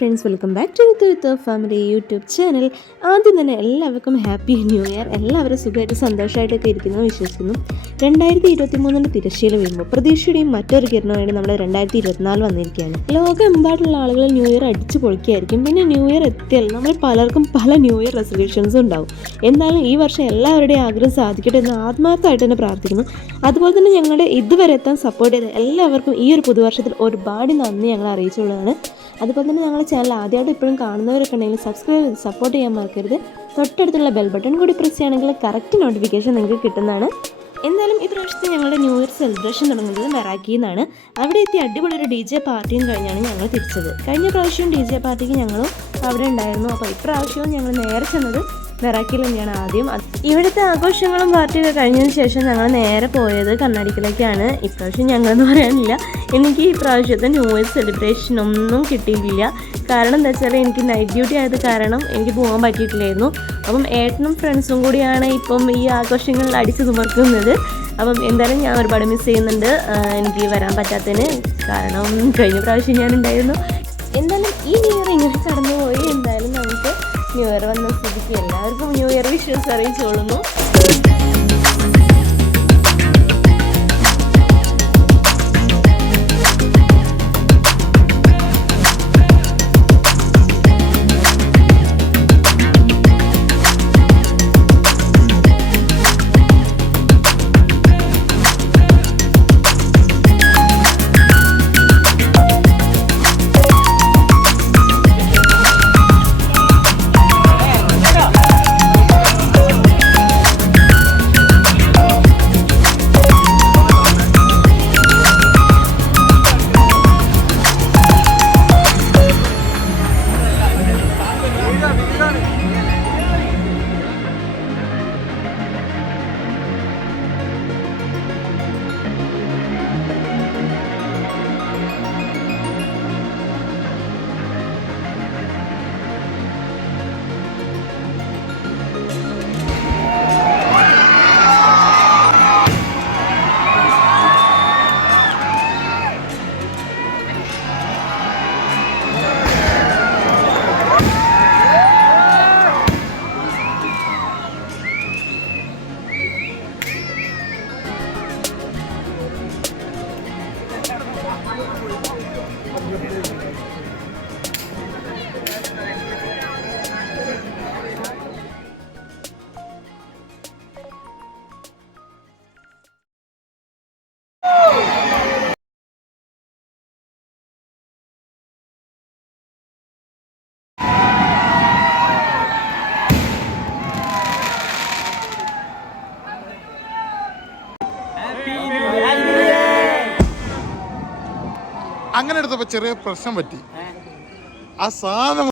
Friends, welcome back to Rithu family YouTube channel. ആദ്യം തന്നെ എല്ലാവർക്കും ഹാപ്പി ന്യൂ ഇയർ. എല്ലാവരും സുഖമായിട്ട് സന്തോഷമായിട്ടൊക്കെ ഇരിക്കുന്നു വിശ്വസിക്കുന്നു. 2023 തിരശ്ശീല വീഴുമ്പോൾ പ്രതീക്ഷയുടെയും മറ്റൊരു കിരണമായിട്ട് നമ്മൾ 2024 വന്നിരിക്കുകയാണ്. ലോകമെമ്പാടുള്ള ആളുകൾ ന്യൂ ഇയർ അടിച്ചു പൊളിക്കുകയായിരിക്കും. പിന്നെ ന്യൂ ഇയർ എത്തിയാൽ നമ്മൾ പലർക്കും പല ന്യൂ ഇയർ റെസൊല്യൂഷൻസും ഉണ്ടാവും. എന്നാലും ഈ വർഷം എല്ലാവരുടെയും ആഗ്രഹം സാധിക്കട്ടെ എന്ന് ആത്മാർത്ഥമായിട്ട് തന്നെ പ്രാർത്ഥിക്കുന്നു. അതുപോലെ തന്നെ ഞങ്ങളുടെ ഇതുവരെ എത്താൻ സപ്പോർട്ട് ചെയ്ത എല്ലാവർക്കും ഈ ഒരു പുതുവർഷത്തിൽ ഒരുപാട് നന്ദി ഞങ്ങൾ അറിയിച്ചുള്ളതാണ്. അതുപോലെ തന്നെ ഞങ്ങളുടെ ചാനൽ ആദ്യമായിട്ട് ഇപ്പോഴും കാണുന്നവരൊക്കെ ഉണ്ടെങ്കിൽ സബ്സ്ക്രൈബ് ചെയ്ത് സപ്പോർട്ട് ചെയ്യാൻ മറക്കരുത്. തൊട്ടടുത്തുള്ള ബെൽ ബട്ടൺ കൂടി പ്രസ് ചെയ്യുകയാണെങ്കിൽ കറക്റ്റ് നോട്ടിഫിക്കേഷൻ നിങ്ങൾക്ക് കിട്ടുന്നതാണ്. എന്തായാലും ഈ പ്രാവശ്യത്തെ ഞങ്ങളുടെ ന്യൂ ഇയർ സെലിബ്രേഷൻ തുടങ്ങുന്നത് മെറാക്കിയിൽ നിന്നാണ്. അവിടെ എത്തി അടിപൊളി ഒരു DJ പാർട്ടിയും കഴിഞ്ഞാണ് ഞങ്ങൾ തിരിച്ചത്. കഴിഞ്ഞ പ്രാവശ്യവും DJ പാർട്ടിക്ക് ഞങ്ങളും അവിടെ ഉണ്ടായിരുന്നു. അപ്പോൾ ഇപ്രാവശ്യവും ഞങ്ങൾ നേരെ ചെന്നത് മെറാക്കിയിൽ തന്നെയാണ് ആദ്യം. ഇവിടുത്തെ ആഘോഷങ്ങളും പാർട്ടിയൊക്കെ കഴിഞ്ഞതിന് ശേഷം ഞങ്ങൾ നേരെ പോയത് കണ്ണാടിക്കലേക്കാണ്. ഇപ്രാവശ്യം ഞങ്ങളെന്ന് പറയാനില്ല, എനിക്ക് ഈ പ്രാവശ്യത്തെ ന്യൂ ഇയർ സെലിബ്രേഷൻ ഒന്നും കിട്ടിയിട്ടില്ല. കാരണം എന്താ വെച്ചാൽ എനിക്ക് നൈറ്റ് ഡ്യൂട്ടി ആയത് കാരണം എനിക്ക് പോകാൻ പറ്റിയിട്ടില്ലായിരുന്നു. അപ്പം ഏട്ടനും ഫ്രണ്ട്സും കൂടിയാണ് ഇപ്പം ഈ ആഘോഷങ്ങളിൽ അടിച്ചു തുമർക്കുന്നത്. അപ്പം എന്തായാലും ഞാൻ ഒരുപാട് മിസ് ചെയ്യുന്നുണ്ട് എനിക്ക് വരാൻ പറ്റാത്തതിന്. കാരണം കഴിഞ്ഞ പ്രാവശ്യം ഞാനുണ്ടായിരുന്നു. എന്തായാലും ഈ ന്യൂ ഇയർ ഇങ്ങനെ കടന്നുപോയി. എന്തായാലും നമുക്ക് ന്യൂ ഇയർ വന്ന സ്ഥിതിക്ക് എല്ലാവർക്കും ന്യൂ ഇയർ വിഷസ് അറിയിച്ചോളുന്നു. അങ്ങനെ എടുത്തപ്പോൾ ചെറിയ പ്രശ്നം പറ്റി. ആ സാധനം